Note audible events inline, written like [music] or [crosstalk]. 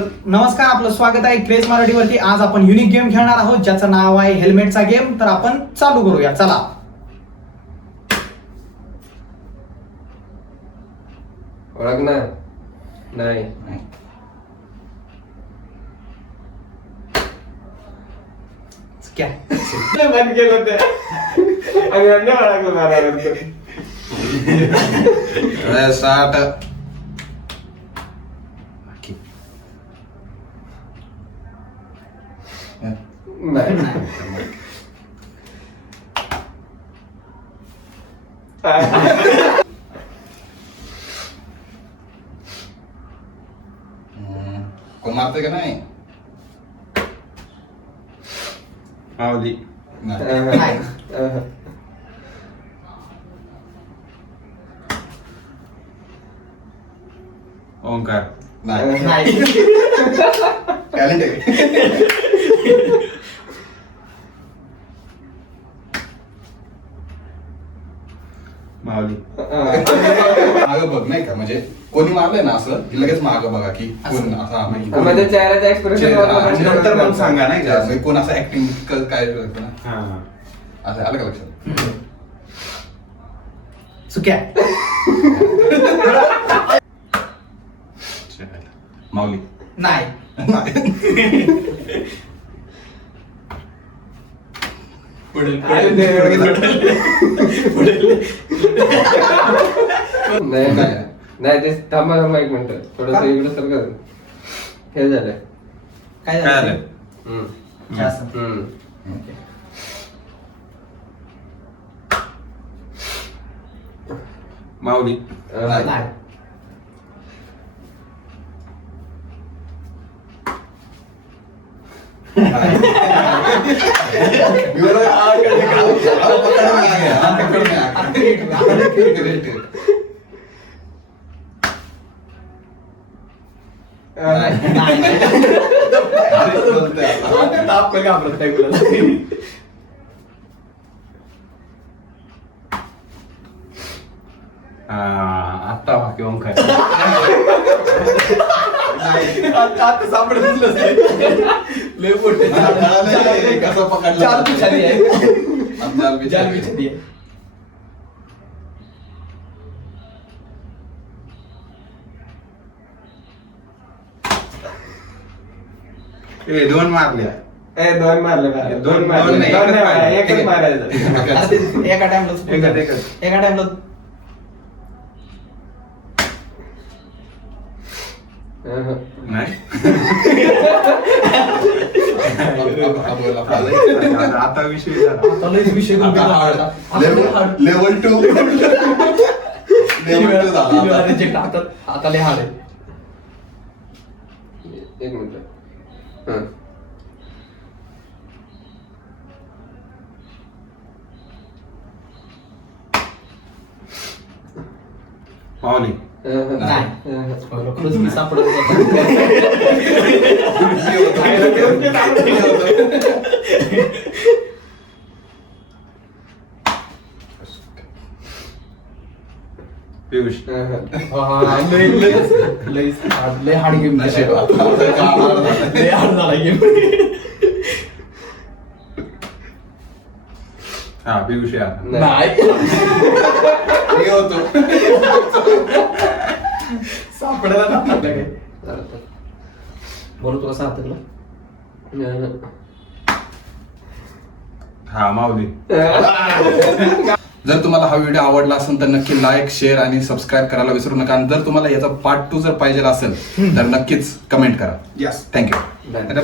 नमस्कार आपलं स्वागत आहे क्रेज मराठीवरती. आज आपण युनिक गेम खेळणार आहोत ज्याचं नाव आहे हेल्मेटचा गेम तर आपण चालू करूया. चला. ओळख ना नाही. क्या? बंद केलं ते. आणि अन्य ओळखलं मारायला [laughs] स्टार्ट नाही कोण मारते का [laughs] [laughs] मागं बघ नाही का म्हणजे कोणी मारलंय ना असं की लगेच मागं बघा की कोण असा म्हणजे कोण- म्हणजे चेहऱ्याचा एक्सप्रेशन चेहरा- आणि नंतर सांगा नाही का? म्हणजे कोण असं ऍक्टिंग काय करतं ना. हा. असं आलं का लक्षात? [laughs] चुक्या माऊली नाही. नाही नाही नाही ते थांबा थांबा एक मिनिट थोडस का? इकडे सर कर हे झालं काय काय झालं झालं हम्म. जास्त. हम्म. माऊली पकड में आ गया." Great, आता. हा, कळालंय, कसं पकडलं? चार पिछाडी आहे. जाल बिछाडी आहे. ए दोन मारल्या. ए, दोन मारले मारले. दोन- मारले. दोन नाही, दोन एकच नाही मारले. मारले, एकच मारायचं. एका टाइमला एकच एकच. एका टाइमला. नाही. [laughs] आता- विषय झाला आता लयच विषय आता. झाला. लय हार्ड [laughs] आहे एक मिनिट हं. नाही. सापडत. [laughs] पियुष हा, लय हार्ड गेम लय हार्ड झाला गेम हा पियुष नाही मी होतो. सापडायला ना बरं तुला अहं. हा माऊली. जर तुम्हाला हा व्हिडिओ आवडला असेल तर नक्की लाईक शेअर आणि सबस्क्राईब करायला विसरू नका. आणि जर तुम्हाला याचा पार्ट टू जर पाहिजे असेल तर नक्कीच कमेंट करा. यस थँक्यू धन्यवाद.